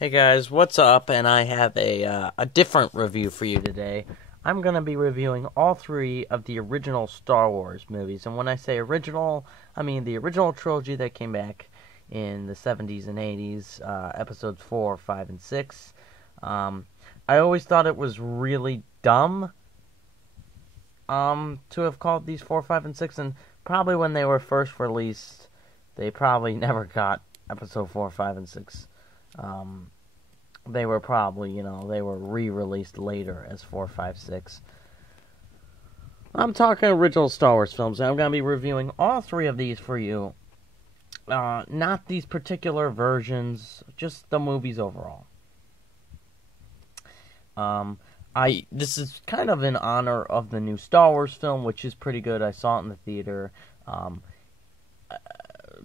Hey guys, what's up? And I have a different review for you today. I'm going to be reviewing all three of the original Star Wars movies. And when I say original, I mean the original trilogy that came back in the 70s and 80s, episodes 4, 5, and 6. I always thought it was really dumb to have called these 4, 5, and 6. And probably when they were first released, they probably never got episode 4, 5, and 6. They were probably, they were re-released later as 4, 5, 6. I'm talking original Star Wars films, and I'm going to be reviewing all three of these for you. Not these particular versions, just the movies overall. This is kind of in honor of the new Star Wars film, which is pretty good. I saw it in the theater.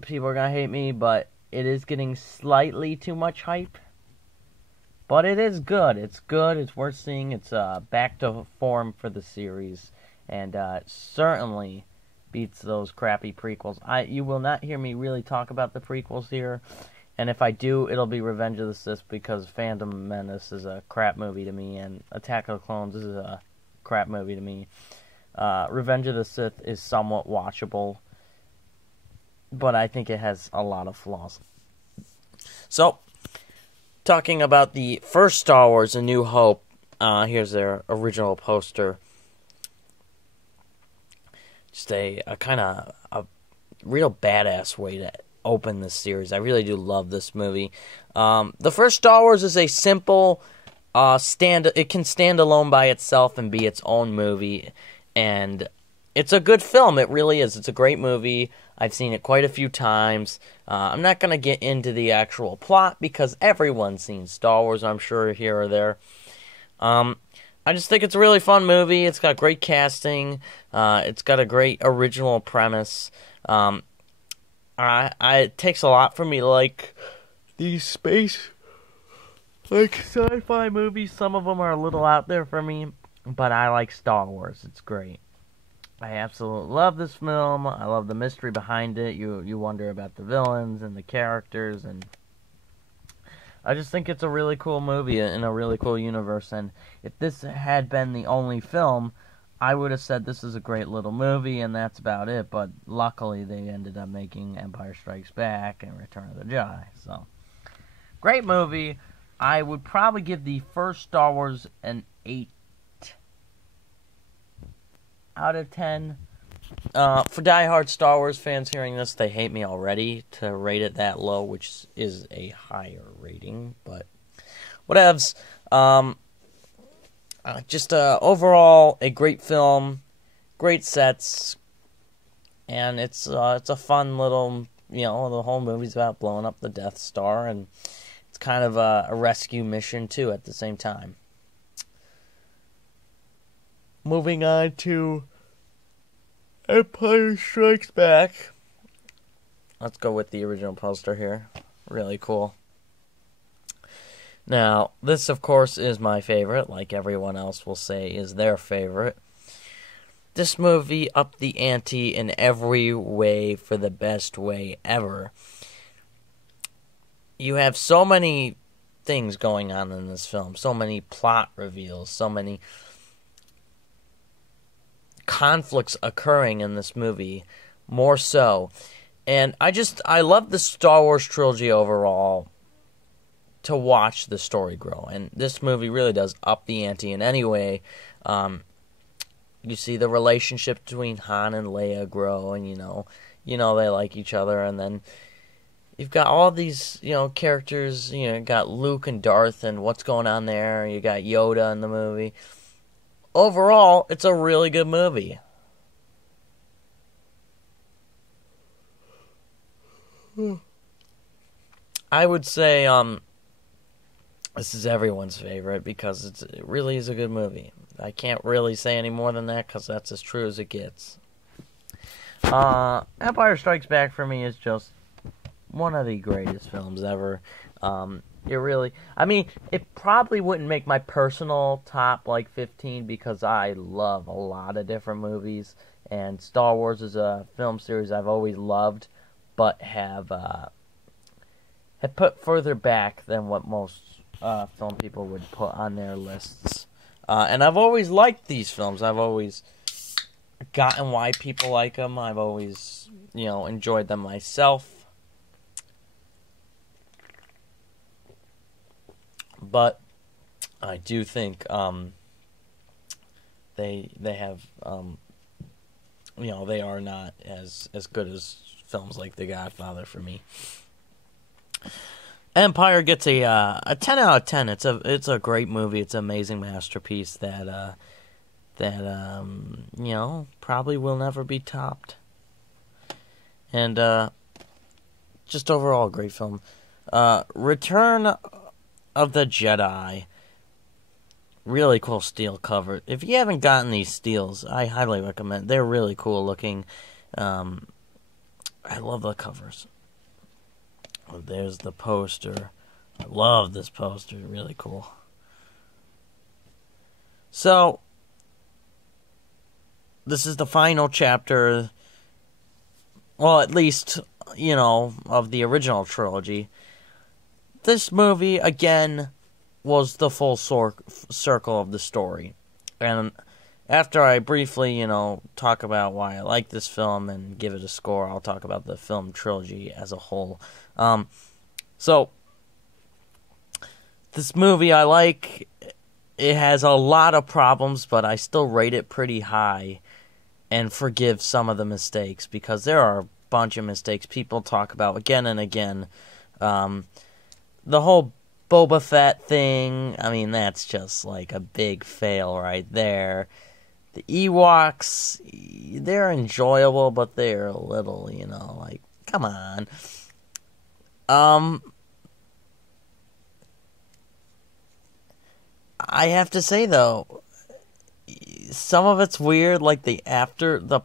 People are going to hate me, but it is getting slightly too much hype. But it is good. It's good. It's worth seeing. It's back to form for the series. And it certainly beats those crappy prequels. You will not hear me really talk about the prequels here. And if I do, it'll be Revenge of the Sith, because Phantom Menace is a crap movie to me. And Attack of the Clones is a crap movie to me. Revenge of the Sith is somewhat watchable, but I think it has a lot of flaws. So, talking about the first Star Wars, A New Hope, here's their original poster. Just a kind of a real badass way to open this series. I really do love this movie. The first Star Wars is a simple, it can stand alone by itself and be its own movie, and it's a good film. It really is. It's a great movie. I've seen it quite a few times. I'm not going to get into the actual plot because everyone's seen Star Wars, I'm sure, here or there. I just think it's a really fun movie. It's got great casting. It's got a great original premise. It takes a lot for me to like these sci-fi movies. Some of them are a little out there for me, but I like Star Wars. It's great. I absolutely love this film. I love the mystery behind it. You wonder about the villains and the characters, and I just think it's a really cool movie in a really cool universe. And if this had been the only film, I would have said this is a great little movie, and that's about it. But luckily, they ended up making Empire Strikes Back and Return of the Jedi. So, great movie. I would probably give the first Star Wars an 8 out of 10. For diehard Star Wars fans hearing this, they hate me already to rate it that low, which is a higher rating, but whatevs. Just overall a great film, great sets, and it's a fun little, the whole movie's about blowing up the Death Star, and it's kind of a rescue mission too at the same time. Moving on to Empire Strikes Back. Let's go with the original poster here. Really cool. Now, this, of course, is my favorite, like everyone else will say is their favorite. This movie upped the ante in every way for the best way ever. You have so many things going on in this film, so many plot reveals, so many conflicts occurring in this movie, more so. And I love the Star Wars trilogy overall to watch the story grow. And this movie really does up the ante in any way. You see the relationship between Han and Leia grow, and they like each other, and then you've got all these, characters, you got Luke and Darth and what's going on there, you got Yoda in the movie. Overall, it's a really good movie. I would say this is everyone's favorite because it really is a good movie. I can't really say any more than that because that's as true as it gets. Empire Strikes Back for me is just one of the greatest films ever. It probably wouldn't make my personal top 15 because I love a lot of different movies, and Star Wars is a film series I've always loved, but have had put further back than what most film people would put on their lists. And I've always liked these films. I've always gotten why people like them. I've always, enjoyed them myself. But I do think they have they are not as good as films like The Godfather for me. Empire gets a 10 out of 10. It's a great movie. It's an amazing masterpiece that probably will never be topped. And just overall a great film. Return of the Jedi. Really cool steel cover. If you haven't gotten these steels, I highly recommend. They're really cool looking. I love the covers. Oh, there's the poster. I love this poster. Really cool. So, this is the final chapter. Well, at least, of the original trilogy. This movie, again, was the full circle of the story. And after I briefly, talk about why I like this film and give it a score, I'll talk about the film trilogy as a whole. So, this movie I like. It has a lot of problems, but I still rate it pretty high and forgive some of the mistakes, because there are a bunch of mistakes people talk about again and again. The whole Boba Fett thing, I mean, that's just like a big fail right there. The Ewoks, they're enjoyable, but they're a little, come on. I have to say, though, some of it's weird, like the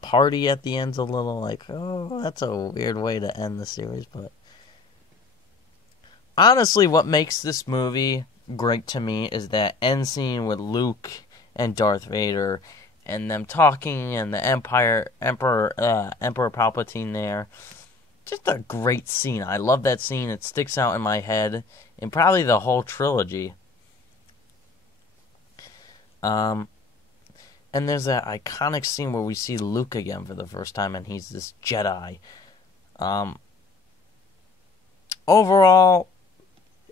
party at the end's a little like, oh, that's a weird way to end the series, but honestly, what makes this movie great to me is that end scene with Luke and Darth Vader and them talking and the Emperor Palpatine there. Just a great scene. I love that scene. It sticks out in my head in probably the whole trilogy. And there's that iconic scene where we see Luke again for the first time, and he's this Jedi. Overall,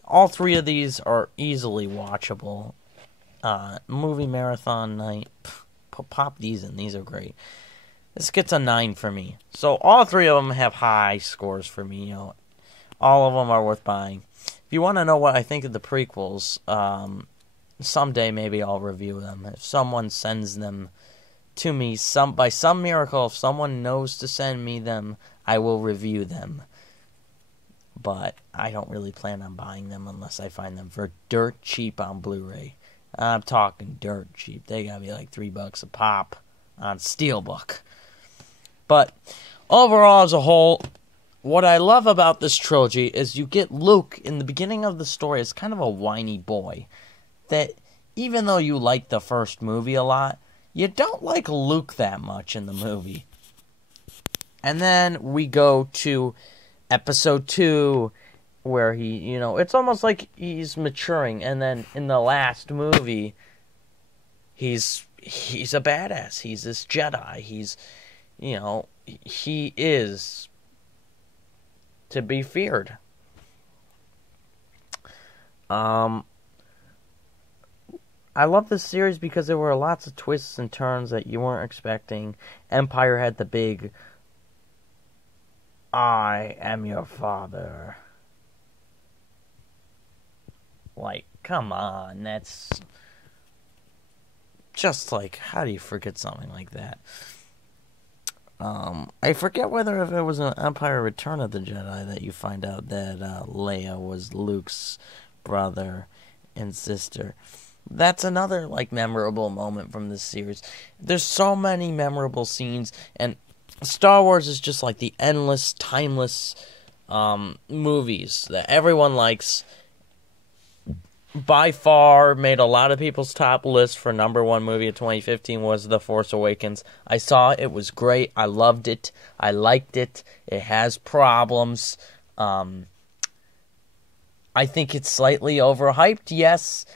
all three of these are easily watchable. Movie marathon night. Pop these in. These are great. This gets a 9 for me. So all three of them have high scores for me. All of them are worth buying. If you want to know what I think of the prequels, someday maybe I'll review them. If someone sends them to me, by some miracle, if someone knows to send me them, I will review them. But I don't really plan on buying them unless I find them for dirt cheap on Blu-ray. I'm talking dirt cheap. They gotta be like $3 a pop on Steelbook. But overall, as a whole, what I love about this trilogy is you get Luke in the beginning of the story as kind of a whiny boy. That even though you like the first movie a lot, you don't like Luke that much in the movie. And then we go to Episode 2, where he, it's almost like he's maturing, and then in the last movie, he's a badass. He's this Jedi. He's, he is to be feared. I love this series because there were lots of twists and turns that you weren't expecting. Empire had the big, I am your father. Like, come on, that's just like, how do you forget something like that? I forget whether if it was an Empire Return of the Jedi that you find out that Leia was Luke's brother and sister. That's another, memorable moment from this series. There's so many memorable scenes, and Star Wars is just like the endless, timeless movies that everyone likes. By far, made a lot of people's top list for number one movie of 2015 was The Force Awakens. I saw it. It was great. I loved it. I liked it. It has problems. I think it's slightly overhyped, yes,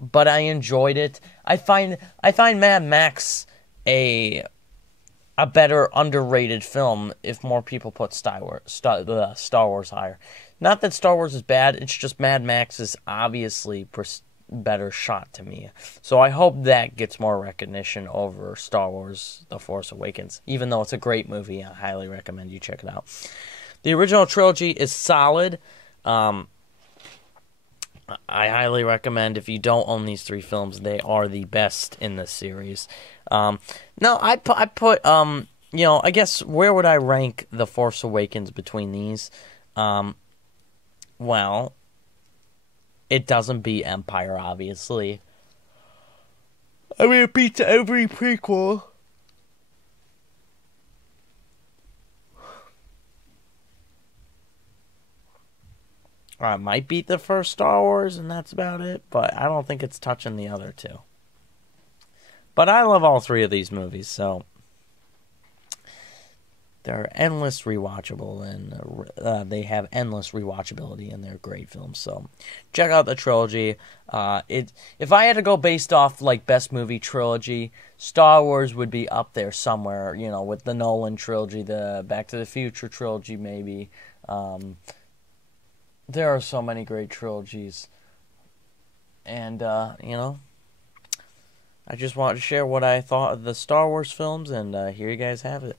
but I enjoyed it. I find Mad Max a better underrated film if more people put Star Wars higher. Not that Star Wars is bad, it's just Mad Max is obviously better shot to me. So I hope that gets more recognition over Star Wars The Force Awakens. Even though it's a great movie, I highly recommend you check it out. The original trilogy is solid. I highly recommend, if you don't own these three films, they are the best in the series. No, I put I guess, where would I rank The Force Awakens between these? Well, it doesn't beat Empire, obviously. I mean, it beats every prequel. Or it might beat the first Star Wars, and that's about it. But I don't think it's touching the other two. But I love all three of these movies, so they're endless rewatchable, and they have endless rewatchability, and they're great films. So check out the trilogy. If I had to go based off like best movie trilogy, Star Wars would be up there somewhere. With the Nolan trilogy, the Back to the Future trilogy, maybe. There are so many great trilogies, and I just wanted to share what I thought of the Star Wars films, and here you guys have it.